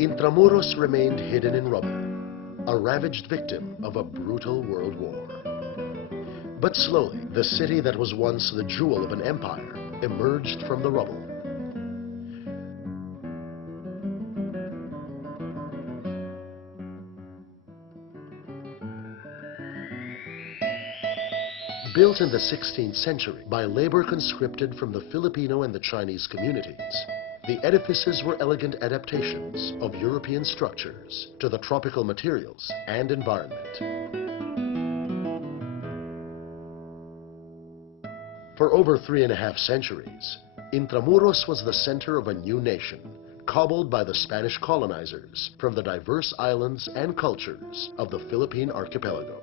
Intramuros remained hidden in rubble, a ravaged victim of a brutal world war. But slowly, the city that was once the jewel of an empire emerged from the rubble. Built in the 16th century by labor conscripted from the Filipino and the Chinese communities, the edifices were elegant adaptations of European structures to the tropical materials and environment. For over 3.5 centuries, Intramuros was the center of a new nation, cobbled by the Spanish colonizers from the diverse islands and cultures of the Philippine archipelago.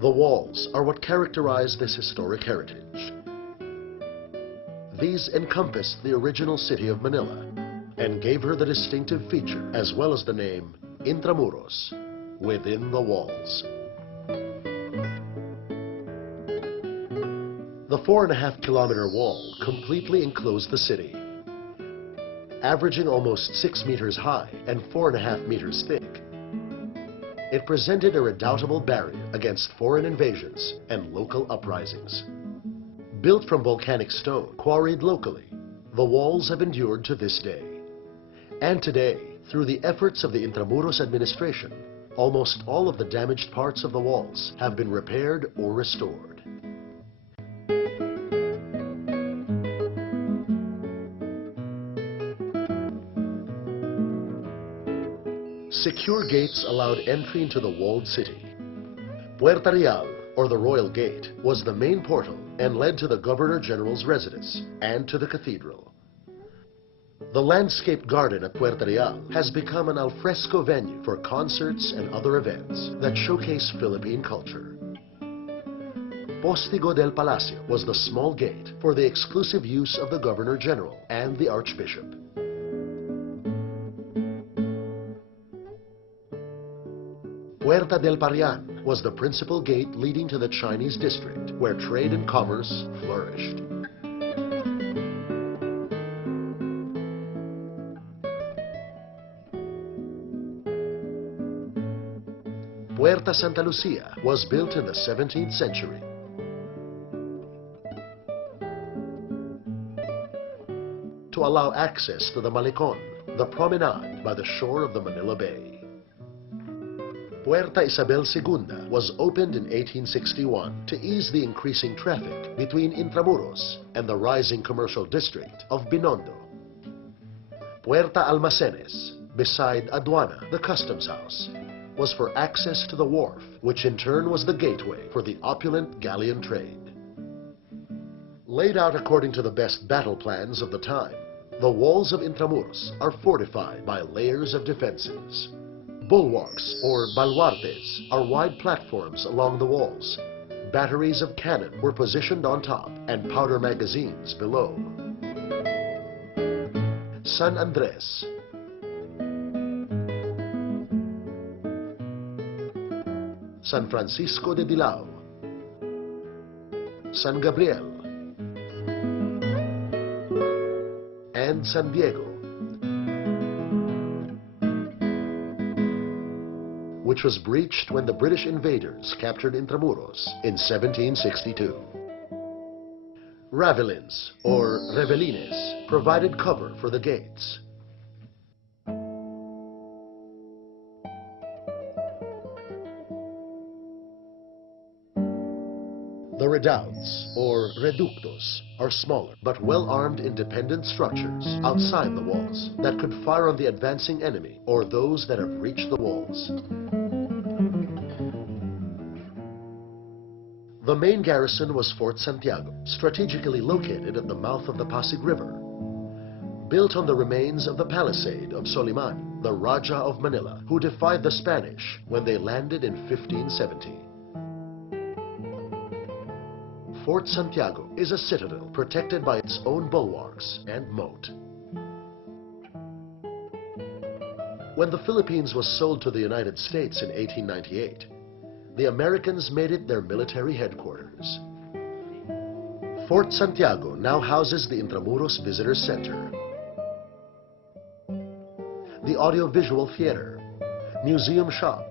The walls are what characterize this historic heritage. These encompassed the original city of Manila and gave her the distinctive feature as well as the name Intramuros, within the walls. The 4.5-kilometer wall completely enclosed the city, averaging almost 6 meters high and 4.5 meters thick. It presented a redoubtable barrier against foreign invasions and local uprisings. Built from volcanic stone quarried locally, the walls have endured to this day. And today, through the efforts of the Intramuros administration, almost all of the damaged parts of the walls have been repaired or restored. Secure gates allowed entry into the walled city. Puerta Real, or the Royal Gate, was the main portal and led to the Governor General's residence and to the cathedral. The landscaped garden at Puerta Real has become an alfresco venue for concerts and other events that showcase Philippine culture. Postigo del Palacio was the small gate for the exclusive use of the Governor General and the Archbishop. Puerta del Parian was the principal gate leading to the Chinese district, where trade and commerce flourished. Puerta Santa Lucia was built in the 17th century. To allow access to the Malecon, the promenade by the shore of the Manila Bay. Puerta Isabel II was opened in 1861 to ease the increasing traffic between Intramuros and the rising commercial district of Binondo. Puerta Almacenes, beside Aduana, the customs house, was for access to the wharf, which in turn was the gateway for the opulent galleon trade. Laid out according to the best battle plans of the time, the walls of Intramuros are fortified by layers of defenses. Bulwarks, or baluartes, are wide platforms along the walls. Batteries of cannon were positioned on top and powder magazines below. San Andres, San Francisco de Dilao, San Gabriel, and San Diego, which was breached when the British invaders captured Intramuros in 1762. Ravelins, or revelines, provided cover for the gates. The redoubts, or reductos, are smaller but well-armed independent structures outside the walls that could fire on the advancing enemy or those that have reached the walls. The main garrison was Fort Santiago, strategically located at the mouth of the Pasig River. Built on the remains of the palisade of Soliman, the Raja of Manila, who defied the Spanish when they landed in 1570. Fort Santiago is a citadel protected by its own bulwarks and moat. When the Philippines was sold to the United States in 1898, the Americans made it their military headquarters. Fort Santiago now houses the Intramuros Visitor Center, the Audiovisual Theater, Museum Shop,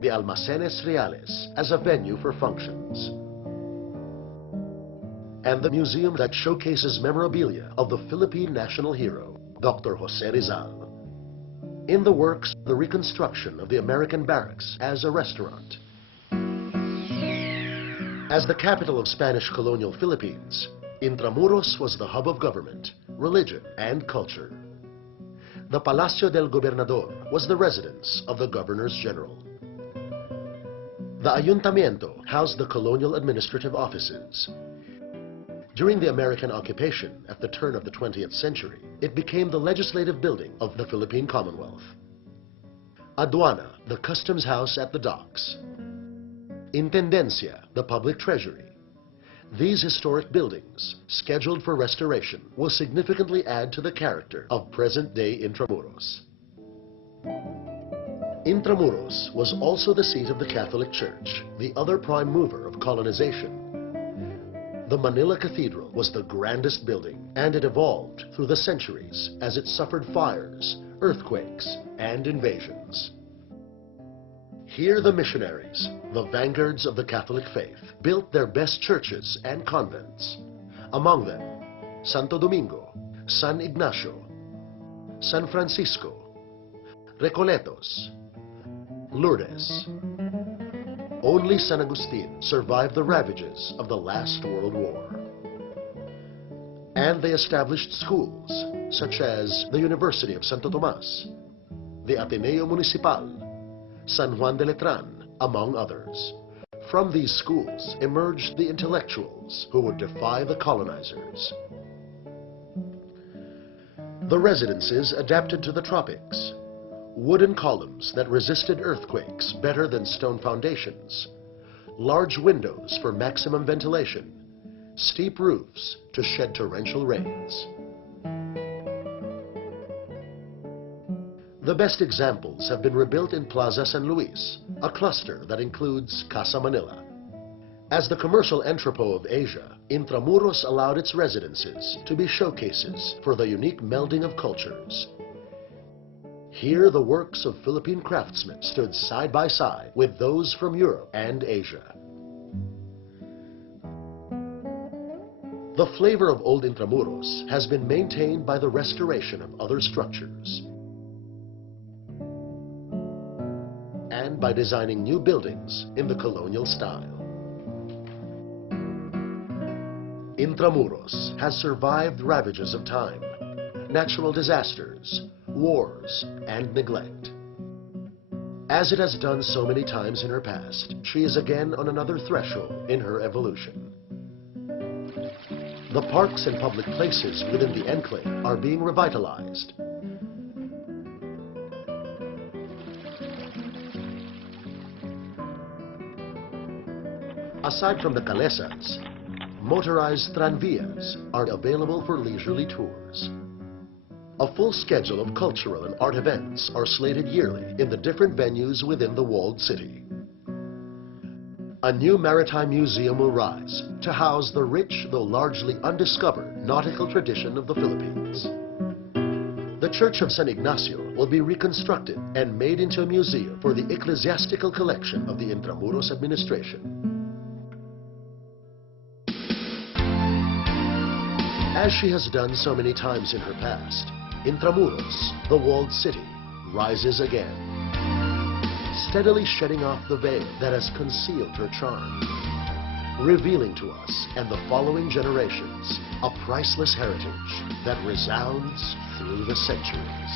the Almacenes Reales as a venue for functions, and the museum that showcases memorabilia of the Philippine national hero, Dr. Jose Rizal. In the works, the reconstruction of the American barracks as a restaurant. As the capital of Spanish colonial Philippines, Intramuros was the hub of government, religion, and culture. The Palacio del Gobernador was the residence of the Governors General. The Ayuntamiento housed the colonial administrative offices. During the American occupation at the turn of the 20th century, it became the legislative building of the Philippine Commonwealth. Aduana, the customs house at the docks. Intendencia, the public treasury. These historic buildings, scheduled for restoration, will significantly add to the character of present-day Intramuros. Intramuros was also the seat of the Catholic Church, the other prime mover of colonization. The Manila Cathedral was the grandest building, and it evolved through the centuries as it suffered fires, earthquakes, and invasions. Here the missionaries, the vanguards of the Catholic faith, built their best churches and convents. Among them, Santo Domingo, San Ignacio, San Francisco, Recoletos, Lourdes. Only San Agustin survived the ravages of the last World War. And they established schools, such as the University of Santo Tomas, the Ateneo Municipal, San Juan de Letran, among others. From these schools emerged the intellectuals who would defy the colonizers. The residences adapted to the tropics. Wooden columns that resisted earthquakes better than stone foundations. Large windows for maximum ventilation. Steep roofs to shed torrential rains. The best examples have been rebuilt in Plaza San Luis, a cluster that includes Casa Manila. As the commercial entrepot of Asia, Intramuros allowed its residences to be showcases for the unique melding of cultures. Here the works of Philippine craftsmen stood side by side with those from Europe and Asia. The flavor of old Intramuros has been maintained by the restoration of other structures and by designing new buildings in the colonial style. Intramuros has survived ravages of time, natural disasters, wars, and neglect. As it has done so many times in her past, she is again on another threshold in her evolution. The parks and public places within the enclave are being revitalized. Aside from the calesas, motorized tranvías are available for leisurely tours. A full schedule of cultural and art events are slated yearly in the different venues within the walled city. A new maritime museum will rise to house the rich, though largely undiscovered, nautical tradition of the Philippines. The Church of San Ignacio will be reconstructed and made into a museum for the ecclesiastical collection of the Intramuros administration. As she has done so many times in her past, Intramuros, the walled city, rises again, steadily shedding off the veil that has concealed her charm, revealing to us and the following generations a priceless heritage that resounds through the centuries.